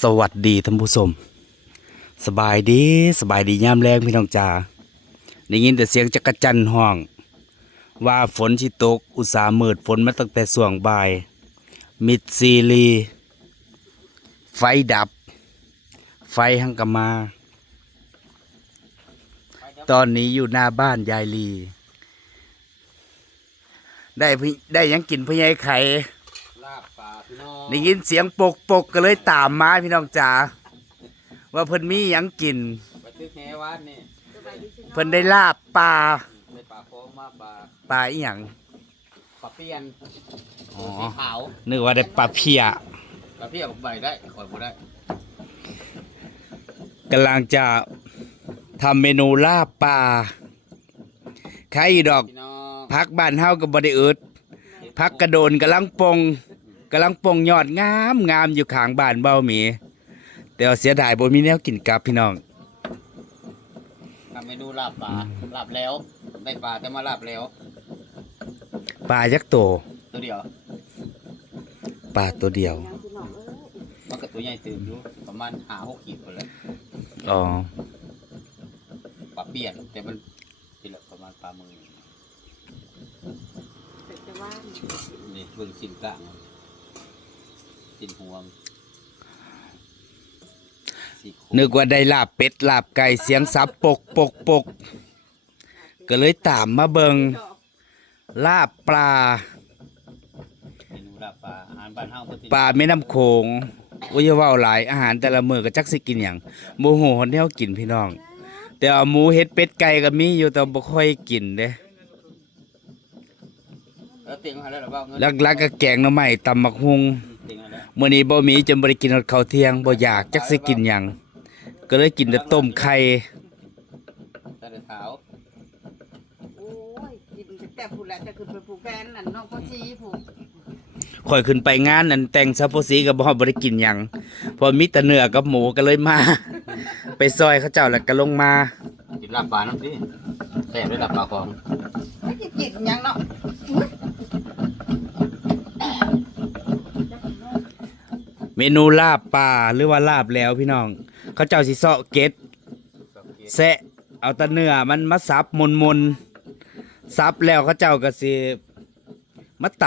สวัสดีท่านผู้ชมสบายดียามแรงพี่น้องจ๋าได้ยินแต่เสียงจักรจั่นห้องว่าฝนสิตกอุตสาห์มืดฝนมาตั้งแต่ช่วงบ่ายมิดซีรีไฟดับ ไฟหังกะมา ตอนนี้อยู่หน้าบ้านยายลีได้หยังกินพ่อใหญ่ไข่ ลาบปลาพี่น้อง ได้ยินเสียงปกก็เลยตามมาพี่น้องจ๋าว่าเพิ่นมีหยังกิน ไปซื้อแหวานนี่ เพิ่นได้ลาบปลา ในปลาโค้งมาปลา ปลาอีหยัง ปลาเปียน อ๋อ สีขาว นึกว่าได้ปลาเพีย ปลาเปียกใบได้คอยบ่ได้ กำลังจะทำเมนูลาบปลาใครดอก พี่น้อง พักบ้านเฮาก็บ่ได้อึดพักกระโดนกำลังปงยอดงามอยู่ข้างบ้านเบ้าหมีแต่ว่าเสียดายบ่มีแนวกินกลับพี่น้อง ทำเมนูลาบปลาลาบแล้วได้ปลาแต่มาลาบแล้ว ปลายักษ์โต ตัวเดียว ปลาตัวเดียว มันก็ตัวใหญ่ตื่นอยู่ประมาณ5-6 ขีดไปเลย อ๋อ ปลาเปียนแต่มันทีละประมาณปลามือนี่เบิ่งสิ้นกลางสิ้นหัวสี่โครง นึกว่าได้ลาบเป็ดลาบไก่เสียงสับปกก็เลยตามมาเบิงลาบปลา เมนูลาบปลาอาหารบ้านเฮาเพิ่นสิ ปลาแม่น้ำโขงว่าอย่าเว้าหลายอาหารแต่ละมื้อก็จักสิกินหยังบ่ฮู้ฮอดแนวกินพี่น้อง แต่เอาหมูเห็ดเป็ดไก่ก็มีอยู่แต่บ่ค่อยกินเด้ แล้วเตียงมาแล้วหรือเปล่าเงิน หลักๆก็แกงหน่อไม้ตำบักหุ่ง เตียงมาแล้ว มื้อนี้บ่มีจนบ่ได้กินฮอดข้าวเที่ยงบ่อยากจักสิกินหยังก็เลยกินแต่ต้มไข่ ใส่เท้า โอ้ยกินแต่ผู้แหละจะขึ้นไปผูกแฟนนั่นน้องพ่อชีผูก ข่อยขึ้นไปงานนั่นแต่งซะโพสีก็บ่ฮอดบ่ได้กินหยังเพอมีแต่เนื้อกับหมูก็เลยมา ไปซอยเขาเจ้าแล้วก็ลงมา กินลาบปลาน้ำดิแซ่บด้วยลาบปลาของ ไม่กินกินหยังเนาะ เมนูลาบปลาหรือว่าลาบแล้วพี่น้อง เขาเจ้าสิเซาะเกล็ดแซะเอาแตะเนื้อมันมาสับมนสับแล้วเขาเจ้าก็สิมาต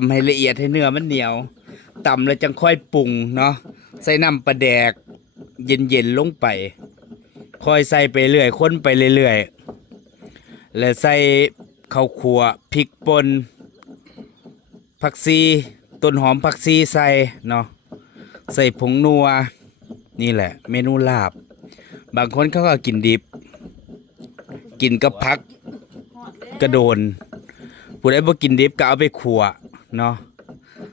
ำให้ละเอียดให้เนื้อมันเหนียวตำแล้วจังค่อยปรุงเนาะใส่น้ำปลาแดกเย็นๆลงไปค่อยใส่ไปเรื่อยคนไปเรื่อยๆแล้วใส่ข้าวคั่วพริกป่นผักชีต้นหอมผักชีใส่เนาะใส่ผงนัวนี่แหละ เมนูลาบบางคนเขาก็กินดิบ กินกับผักกระโดนผู้ใดบ่กินดิบก็เอาไปขั่วเนาะ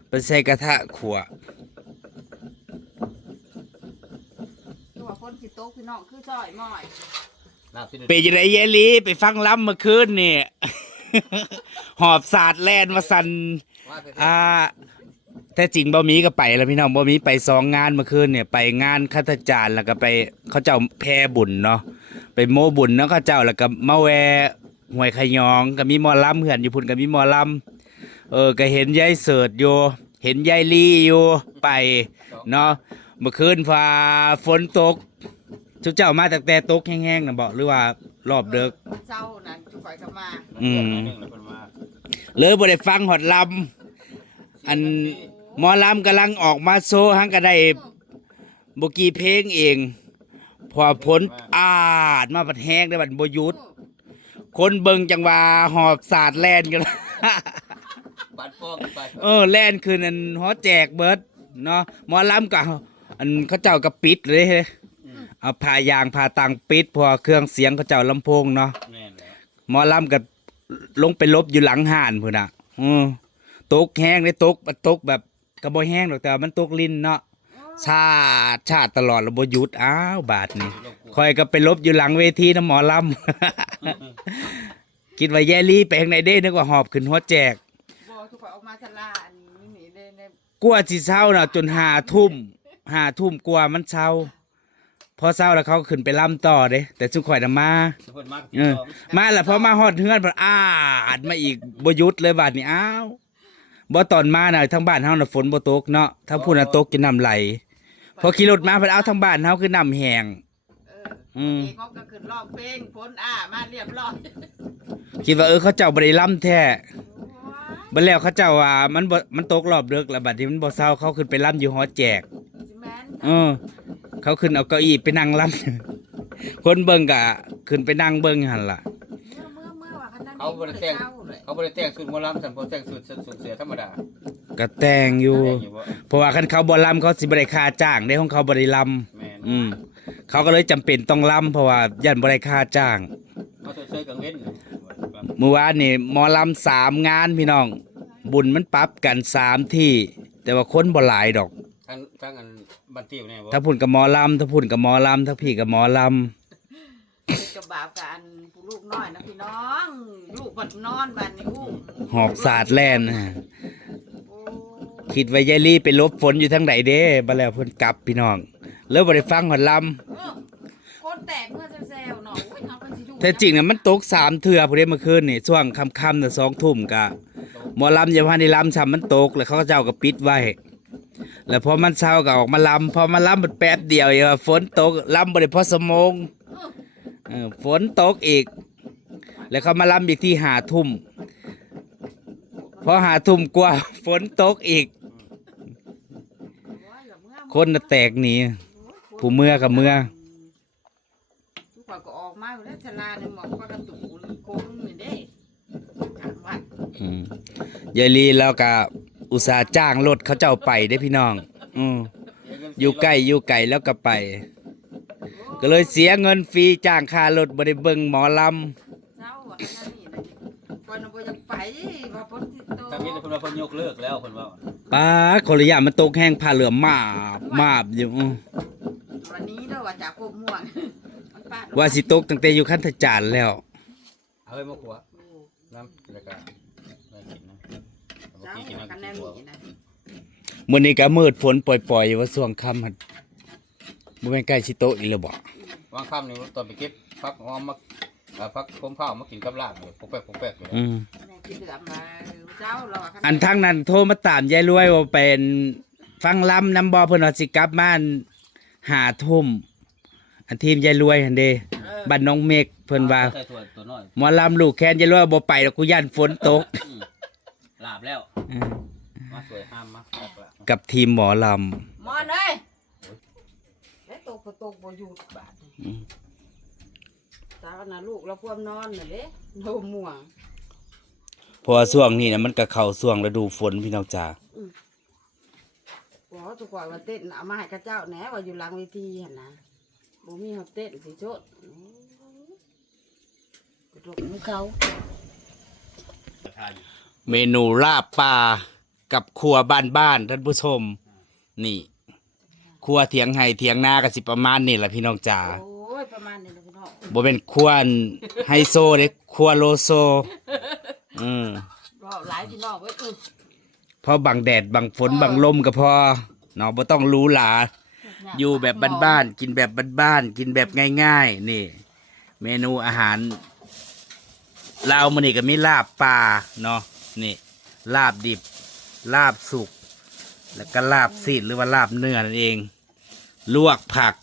ไปใส่กระทะขั่ว ตัวคนสิโต๊ะพี่น้องคือซอยหม้อย ลาบที่ เป็นยังไงเยลีไปฟังล้ำเมื่อคืนนี่ หอบสาดแลนมาสัน ว่าแต่ อ่าแท้จริงบ่มีก็ไปแล้วพี่น้องบ่มีไป2 งานเมื่อคืนเนี่ยไปงานฆาตจารย์แล้วก็ไปเขาเจ้าแพรบุญเนาะไปโมบุญเนาะเขาเจ้าแล้วก็มาแวห้วยขยองก็มีหมอลำเหือนอยู่พุ่นก็มีหมอลำก็เห็นยายเสิร์ชอยู่เห็นยายลีอยู่ไปเนาะเมื่อคืนฟ้าฝนตกชุเจ้ามาตั้งแต่ตกแห้งๆนะบอกหรือว่ารอบเดึก เจ้านั่นจุก่อยเข้ามา อืม หนึ่งแล้วเพิ่นมา เลยบ่ได้ฟังหอดลำอันหมอลำกำลังออกมาโซหังก็ได้บกี่เพลงเอง พอผลมาบัดแห้งได้บัดบ่หยุด คนเบิ่งจังว่าหอบสาดแล่นกัน บ้านป้องไป แล่นคืนอันฮอแจกเบิดเนาะหมอลำก็อันเขาเจ้าก็ปิดเลยเฮ้ยเอาผ้ายางผ้าตังปิดเพอเครื่องเสียงเขาเจ้าลำโพงเนาะ แม่นแล้ว หมอลำก็ลงไปลบอยู่หลังห่านพุ่นน่ะตกแห้งเลยตกแบบกระบ่แห้งหรอกแต่ว่ามันตกลิ้นเนาะชาติตลอดแล้วบ่หยุดอ้าวบาดนี้คอยก็ไปลบอยู่หลังเวทีนะหมอลำ คิดว่าแย่ลี่ไปทางไหนเด้นึกว่าหอบขึ้นหัวแจก บ่ทุกคนออกมาสลาอันนี้นี่ใน กลัวสิเช้าน่ะจน5 ทุ่มกว่ามันเช้าพอเช้าแล้วเขาก็ขึ้นไปล่ำต่อเด้แต่สุข่อยน่ะมา เพิ่นมา เออมาแล้วพอมาฮอดเฮือนเพิ่นดมาอีกบ่หยุดเลยบาดนี้อ้าวบ่ตอนมาน่ะทั้งบ้านเฮาน่ะฝนบ่ตกเนาะทั้งพุ่นน่ะตกจนน้ำไหล พอขี่รถมาเพิ่นเอาทั้งบ้านเฮาคือน้ำแห้ง อืม เองก็ขึ้นร้องเพลงพ้นมาเรียบร้อย คิดว่าเขาเจ้าบ่ได้ล้ำแท้บัดแล้วเขาเจ้าว่ามันตกรอบดึกแล้วบัดนี้มันบ่เซาเขาขึ้นไปล้ำอยู่หอแจก สิแม่น เขาขึ้นเอาเก้าอี้ไปนั่งล้ำ คนเบิ่งก็ขึ้นไปนั่งเบิ่งหั่นล่ะ เมื่อว่าคันนั้น เขาบ่ได้แต่ง เช้าเลย เขาบ่ได้แต่งชุดหมอลำสันพอแต่งชุดเสือธรรมดา ก็แต่งอยู่ แต่งอยู่บ่ เพราะว่าคันเขาบ่ล้ำเขาสิบ่ได้ค่าจ้างได้ของเขาบ่ได้ล้ แม่น ำเขาก็เลยจำเป็นต้องล้ำเพราะว่าย่านบ่ได้ค่าจ้าง เขาเฉยๆกังเว้น เมื่อวานนี่หมอลำ3 งานพี่น้อง บุญมันปรับกัน3 ที่ แต่ว่าคนบ่หลายดอก ทั้งอันบันติวเนี่ยบ่ ถ้าพุ่นกับหมอลำถ้าพุ่นกับหมอลำถ้าพี่กับหมอล กับบาปกันผู้ลูกน้อยนะพี่น้องลูกพัดนอนบ้านนี้อู้ ำหอบสาดแล่น โอ้ คิดว่ายายลี่ไปลบฝนอยู่ทางไหนเด้บัดแล้วเพิ่นกลับพี่น้องแล้วบ่ได้ฟังหอดล คนแตกเมื่อแซวๆเนาะโอ้ยเอากันสิอยู่ ำแต่จริงน่ะมันตก3 เทื่อพุ่นเด้เมื่อคืนนี่ช่วงค่ำๆน่ะ2 ทุ่มกะหมอลำอย่าว่าได้ลำซ้ำมันตกแล้วเขาก็เจ้าก็ปิดไว้ แล้วพอมันเช้าก็ออกมาลำพอมาลำมันแป๊บเดียวฝนตกลำบ่ได้พอสมงฝนตกอีก แล้วเขามาลำอีกที่5 ทุ่มพอ5 ทุ่มกว่า ฝนตกอีก คนน่ะแตกหนีผู้เมื่อกับเมื่อ ทุกคนก็ออกมาแล้วชลาเนี่ยหมอกก็กระตุกโค้งนี่เด้กลางวัด ยายลีแล้วก็อุตส่าห์จ้างรถเขาเจ้าไปได้พี่น้อง อยู่ใกล้แล้วก็ไป ก็เลยเสียเงินฟรีจ้างค่ารถบ่ได้เบิ่งหมอล เจ้าว่าขนาดนี้นะคนบ่อยากไปว่าพ้นติดโต ทางนี้เพิ่นว่าเพิ่นยกเลิกแล้วเพิ่นว่า ำป้าขออนุญาตมันตกแห้งผ้าเหลือมมาบอยู่ วันนี้เด้อว่าจากพวกม่วงมันปาด ว่าสิตกตั้งแต่อยู่คันธจารแล้ว เอาไว้มาขัวน้ำแล้วก็ไม่กินนะ เจ้า กิน ว่าคะแนน ขัว นี้นะ มื้อนี้ก็มืดฝนปล่อยๆอยู่ว่าช่วงค่ำหั่นบ่แม่นใกล้สิตกอีกแล้วบ่ วางค่ำนี่ตอนไปเก็บพักหอมมาพักพมเผามากินกับลาบเลยปุ๊กแป๊กเลย แม่กินเหลือมมาเจ้าเราว่าคะแน อันทั้งนั้นโทรมาตามยายรวยว่าเป็นฟังลำนำบ่เพิ่นว่าสิกลับมา5 ทุ่มอันทีมยายรวยหั่นเด้บ้านน้องเมฆเพิ่นว่า ใส่ตัวน้อย หมอลำลูกแคนยายรวยบ่ไปดอกกูย่านฝนตก ลาบแล้วมาสวยห้ามมา กับทีมหมอล มอนเอ้ยแล้วตกบ่อยู่บาดนี่ตาน่ะลูกเราพวมนอนน่ะเด้โนม่วง ำเพราะว่าช่วงนี้นะมันก็เข้าช่วงฤดูฝนพี่น้องจ๋า ว่าทุกคนว่าเต้นเอามาให้ข้าเจ้าแหน่ว่าอยู่หลังเวทีหั่นนะบ่มีเฮาเต้นสิโชดกระดกมือเขา เมนูลาบปลากับครัวบ้านๆท่านผู้ชม นี่ ครัวเถียงไห้เถียงนาก็สิประมาณนี้แหละพี่น้องจ๋า โอ้ยประมาณนี้นะพี่น้อง บ่เป็นครัวไฮโซเด้ครัวโลโซ รอหลายพี่น้องเว้ยพอบังแดดบังฝนบังลมก็พอเนาะบ่ต้องหรูหราอยู่แบบบ้านๆกินแบบบ้านๆกินแบบง่ายๆนี่ เมนูอาหารลาวมื้อนี้ก็มีลาบปลาเนาะนี่ลาบดิบลาบสุกแล้วก็ลาบซีดหรือว่าลาบเนื้อนั่นเอง ลวกผัก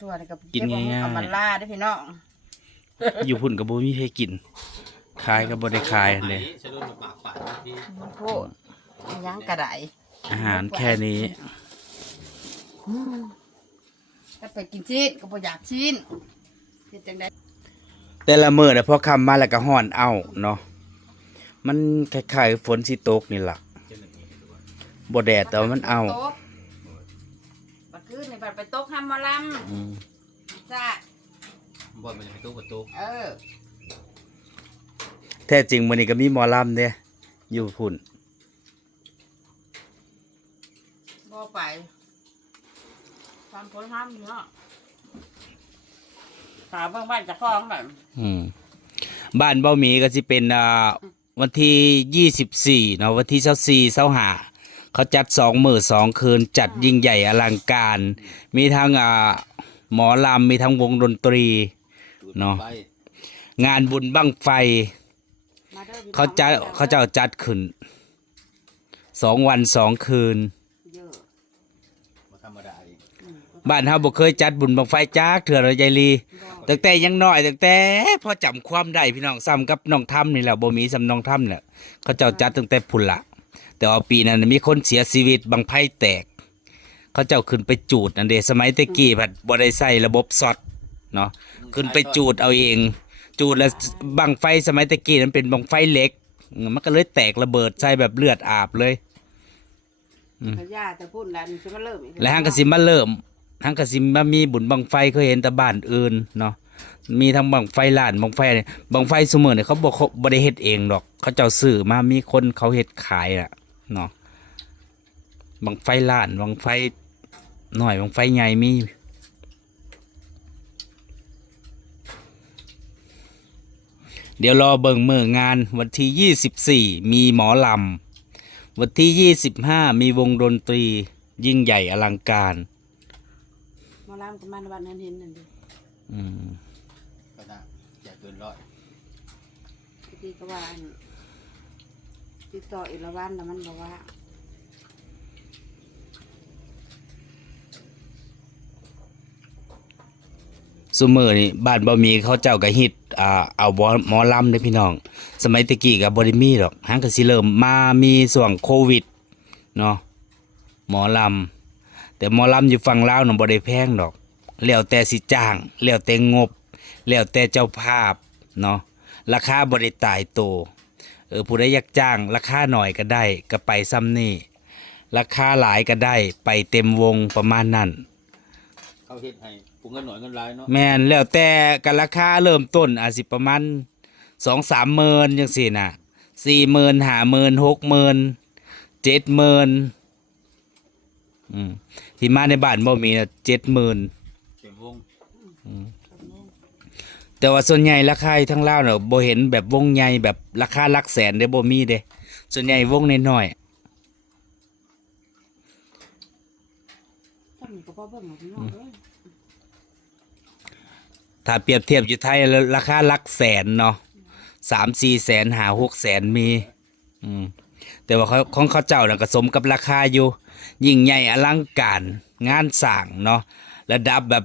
ตัวนี่ก็ กินง่ายๆ เอามาล่าได้อพี่น้อง อยู่พุ่นก็บ่มีให้กินขายก็บ่ได้ขายเลย สะดุ้งปากปาดที โพดยังกระได อาหารแค่นี้ ถ้าไปกินชิ้นก็บ่อยากชิ้นเฮ็ดจังได๋ แต่ละมื้อน่ะพอค่ำมาแล้วก็ฮ้อนเอาเนาะมันคล้ายๆฝนสิตกนี่ล่ะบ่แดดแต่ว่ามันเอา บัดคืนนี่บัดไปตกห้ามหมอล อืม ำจ้า บอลมันจะไปตู้ประตู แท้จริงมื้อนี้ก็มีหมอลำเด้อยู่พุ่น บ่ไปทำผลทำอยู่เนาะหาเบิ่งบ้านเจะคล้าของแบบ บ้านเบ้าหมีก็สิเป็นวันที่24เนาะวันที่24 25เขาจัด2 มื้อ 2 คืนจัดยิ่งใหญ่อลังการ มีทั้งหมอลำมีทั้งวงดนตรี เนาะ งานบุญบั้งไฟ มาด้อพี่น้อง เขาเจ้าจัดขึ้น 2 วัน 2 คืน เยอะ บ่ธรรมดาอีก บ้านเฮาบ่เคยจัดบุญบังไฟจักเทื่อเลยยายลี บ่ ตั้งแต่ยังน้อยตั้งแต่พอจำความได้พี่น้องซ้ำกับน้องถ้ำนี่แหละบ่มีซ้ำน้องถ้ำแหละเขาเจ้าจัดตั้งแต่พุ่นละแต่ว่าปีนั้นมีคนเสียชีวิตบังไฟแตก เขาเจ้าขึ้นไปจูดนั่นเด้สมัยตะกี้ผัดบ่ได้ใส่ระบบช็อตเนาะขึ้นไปจูดเอาเอง จูดแล้วบังไฟสมัยตะกี้นั้นเป็นบังไฟเหล็กมันก็เลยแตกระเบิดใส่แบบเลือดอาบเลย พญาแต่พูดแล้วนี่สิมาเริ่มอีก แล้วฮังกะสิมาเริ่มฮังกะสิมามีบุญบังไฟเคยเห็นแต่บ้านอื่นเนาะมีทั้งบังไฟล้านบังไฟเนี่ยบังไฟซุมื้อเนี่ยเขาบ่ได้เฮ็ดเองดอก เขาเจ้าซื้อมามีคนเขาเฮ็ดขายอ่ะเนาะบังไฟล้านบังไฟน้อยบังไฟใหญ่มี เดี๋ยวรอเบิ่งมื้องานวันที่24มีหมอลำวันที่25มีวงดนตรียิ่งใหญ่อลังการ หมอลำกับมันวันนั้นเห็นนั่นดิ อืม ก็น่าจะเกินร้อย ที่ก็ว่าอันติดต่ออีกละวันแล้วมันบอกว่า ซุมื้อนี่บ้านบ่มีเขาเจ้าก็ฮิตเอาหมอลำเด้อพี่น้อง สมัยตะกี้ก็บ่ได้มีดอกหังก็สิเริ่มมามีช่วงโควิดเนาะหมอลำแต่หมอลำอยู่ฝั่งลาวน่ะบ่ได้แพงดอกแล้วแต่สิจ้างแล้วแต่งบแล้วแต่เจ้าภาพเนาะราคาบ่ได้ตายโตผู้ใดอยากจ้างราคาหน่อยก็ได้ก็ไปซ้ำนี่ราคาหลายก็ได้ไปเต็มวงประมาณนั้น เขาเฮ็ดให้ปรุงเงินหน่อยเงินหลายเนาะ แม่นแล้วแต่กันราคาเริ่มต้นอาจสิประมาณ2-3 หมื่นจังซี่น่ะ4 หมื่น5 หมื่น6 หมื่น7 หมื่นที่มาในบ้านบ่มีน่ะ7 หมื่น เต็มวง แต่ว่าส่วนใหญ่ราคาทั้งลาวน่ะบ่เห็นแบบวงใหญ่แบบราคาหลักแสนเด้บ่มีเด้ส่วนใหญ่วงน้อย ถ้ามีก็พอเบิ่งของพี่น้องเด้อ ๆถ้าเปรียบเทียบอยู่ไทยแล้วราคาหลักแสนเนาะ3-4 แสน5-6 แสนมีแต่ว่าของเขาเจ้าน่ะก็สมกับราคาอยู่ยิ่งใหญ่อลังการงานสร้างเนาะระดับแบบ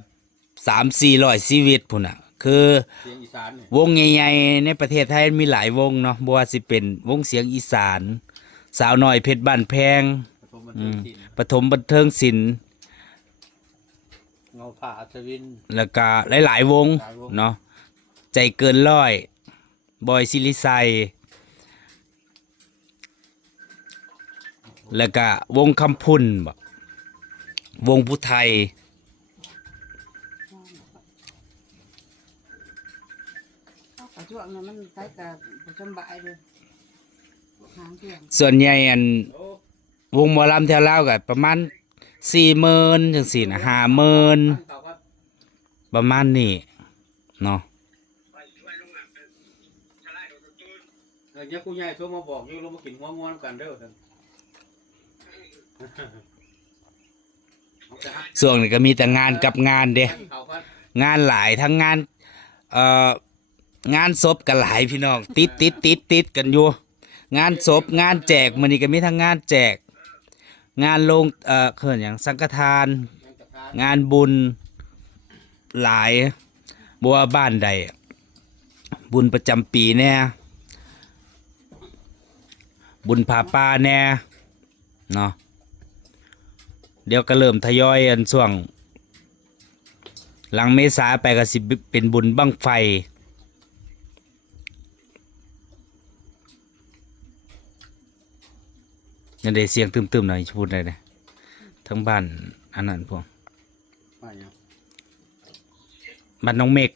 3-400ชีวิตพุ่นน่ะคือ เสียงอีสานนี่ วงใหญ่ๆในประเทศไทยมีหลายวงเนาะบ่ว่าสิเป็นวงเสียงอีสานสาวน้อยเพชรบ้านแพง ปฐมบันเทิงศิลป์ ปฐมบันเทิงศิลป์ เงาผ่าอัศวิน แล้วก็หลายๆวงเนาะใจเกินร้อยบอยซิลิไซแล้วก็วงคำพุ่นบ่วงผู้ไทย เอากระช่วงนั้นมันใช้กับประจำบายเลยหางเที่ยง ส่วนใหญ่อันวงหมอลำแถวลาวก็ประมาณ 40,000 จังซี่นะ50,000 ประมาณนี้เนาะ เนี่ยครูใหญ่โทรมาบอกอยู่ลงมากินหัวง้วนกันเด้อท่าน ส่วนนี้ก็มีแต่งานกับงานเด้ งานหลายทั้งงานงานศพก็หลายพี่น้องติดกันอยู่งานศพงานแจกมื้อนี้ก็มีทั้งงานแจก งานลงเขินหยังสังฆทาน งานบุญหลายบ่ว่าบ้านใดบุญประจำปีแน่บุญผาป่าแน่เนาะเดี๋ยวก็เริ่มทยอยอันช่วงหลังเมษาไปก็สิเป็นบุญบั้งไฟนั่นได้เสียงตึมๆหน่อยพูดได้นะทั้งบ้านอันนั้นพวก มาอย่าง บ้านน้องเมฆ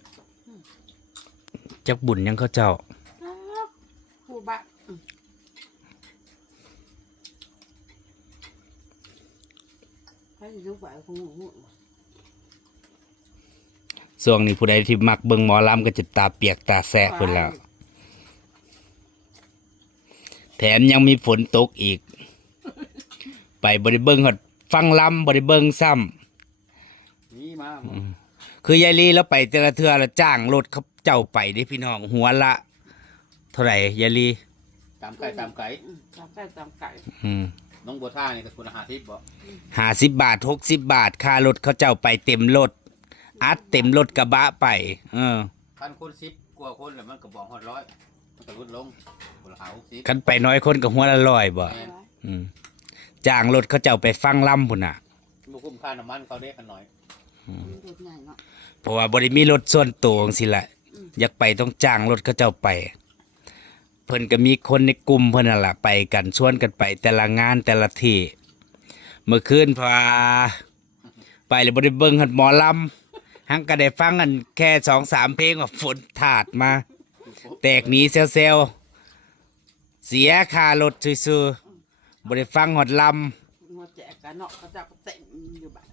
จักบุญยังเขาเจ้า ผู้บ้านให้ยุบไหวของหนู ช่วงนี้ผู้ใดที่มักเบิ่งหมอลำก็จะตาเปียกตาแสะพุ่นแล้ว แถมยังมีฝนตกอีก ไปบ่ได้เบิ่งฮอดฟังลำบ่ได้เบิ่งซ้ำ นี่มา คือยายลีแล้วไปแต่ละเทื่อละจ้างรถเขาเจ้าไปเด้พี่น้องหัวละ เท่าไหร่ยายลี ตามไก่ตามไก่ ตามไก่ตามไก่ น้องบัวท่านี่ก็คุณอาทิตย์บ่ 50 บาท60 บาทค่ารถเขาเจ้าไปเต็มรถอัดเต็มรถกระบะไปพันคน10กว่าคนแล้วมันก็บอกฮอด100มันก็ลดลงคนละ50 คันไปน้อยคนก็หัวละร้อยบ่ แม่น จ้างรถเขาเจ้าไปฟังล่ำพุ่นน่ะ บ่คุ้มค่าน้ำมันเขาเด้กันหน่อย เด็ดใหญ่เนาะ เพราะว่าบ่ได้มีรถส่วนตัวจังซี่แหละอยากไปต้องจ้างรถเขาเจ้าไป เพิ่นก็มีคนในกลุ่มเพิ่นนั่นล่ะไปกันชวนกันไป แต่ละงานแต่ละที่เมื่อคืนพาไปแล้วบ่ได้เบิ่งหัดหมอลำหังก็ได้ฟังกันแค่ 2-3 เพลงว่าฝนถาดมา แตกหนีเซลๆเสียค่ารถซื่อๆบ่ได้ฟังฮอดลำ หัวแจกกันเนาะเขาเจะก็เต็มอยู่บ้าน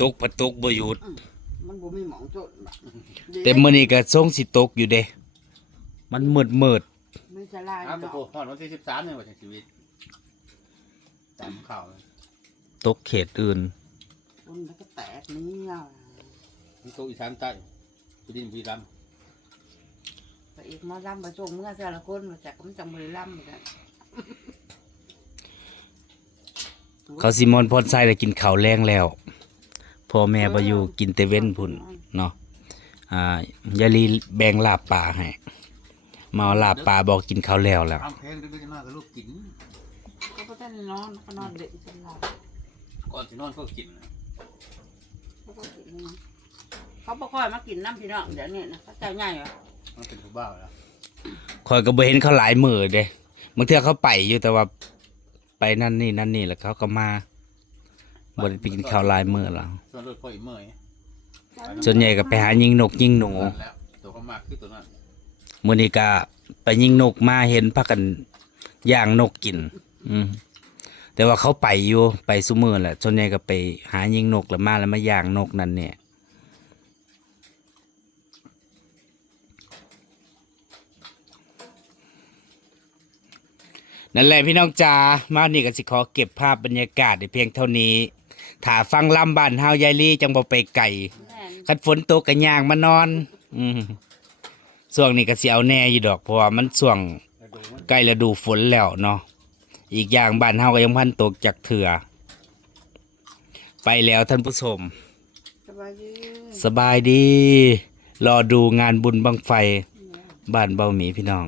ตกพะตกบ่หยุด มันบ่มีหมองโจดบ้าน แต่มื้อนี้ก็ทรงสิตกอยู่เด้มันมืด ไม่จะลาย อ้าวแต่ เนาะ พอฮอดวันที่13นี่ว่าจังชีวิตตามข่าวเลย ตกเขตอื่น คนแล้วก็แตกนี่อ่ะ มันตกอีสานใต้ที่ดินบุรีรัมย์ ไปอีกหมาล่ำมาส่งเมื่อแต่ละคนมาจากก็มันจังบริล่ำเหมือนกัน เขาสิมอนพรไซได้กินข้าวแรงแล้วพ่อแม่บ่อยู่กินแต่เว้นพุ่นเนาะยายลีแบ่งลาบปลาให้มาเอาลาบปลาบอกกินข้าวแล้ว ทำเพลงดึกๆน้อยก็ลูกกิน ก็บ่ได้นอนก็นอนเด็กจนหลับ ก่อนสินอนก็กินนะ เขาก็กินนะเขาบ่ค่อยมากินน้ำพี่น้องเดี๋ยวนี้นะเขาใจง่ายเหรอ มันเป็นผู้บ้าแล้ว ข่อยก็บ่เห็นเขาหลายมื้อเด้บางเทื่อเขาไปอยู่แต่ว่าไปนั่นนี่แล้วเขาก็มาบ่ได้ไปกินข้าวหลายมื้อแล้ว ส่วนรถพ่ออีเมย ส่วนใหญ่ก็ไปหายิงนกยิงหนู แล้วตัวเขามากคือตัวนั้น มื้อนี้ก็ไปยิงนกมาเห็นพากันย่างนกกิน แต่ว่าเขาไปอยู่ไปซุมื้อแหละส่วนใหญ่ก็ไปหายิงนกแล้วมาแล้วมาย่างนกนั่นเนี่ยนั่นแหละพี่น้องจ๋ามานี่ก็สิขอเก็บภาพบรรยากาศในเพียงเท่านี้ถ้าฟังลำบ้านเฮายายลี่จังบ่ไปไกล แม่น คันฝนตกก็ย่างมานอนช่วงนี้ก็สิเอาแน่อยู่ดอกเพราะว่ามันช่วง แล้วดูมัน ใกล้ฤดูฝนแล้วเนาะอีกอย่างบ้านเฮาก็ยังพันตกจากเถื่อไปแล้วท่านผู้ชม สบายดี สบายดี รอดูงานบุญบังไฟบ้านเบาหมีพี่น้อง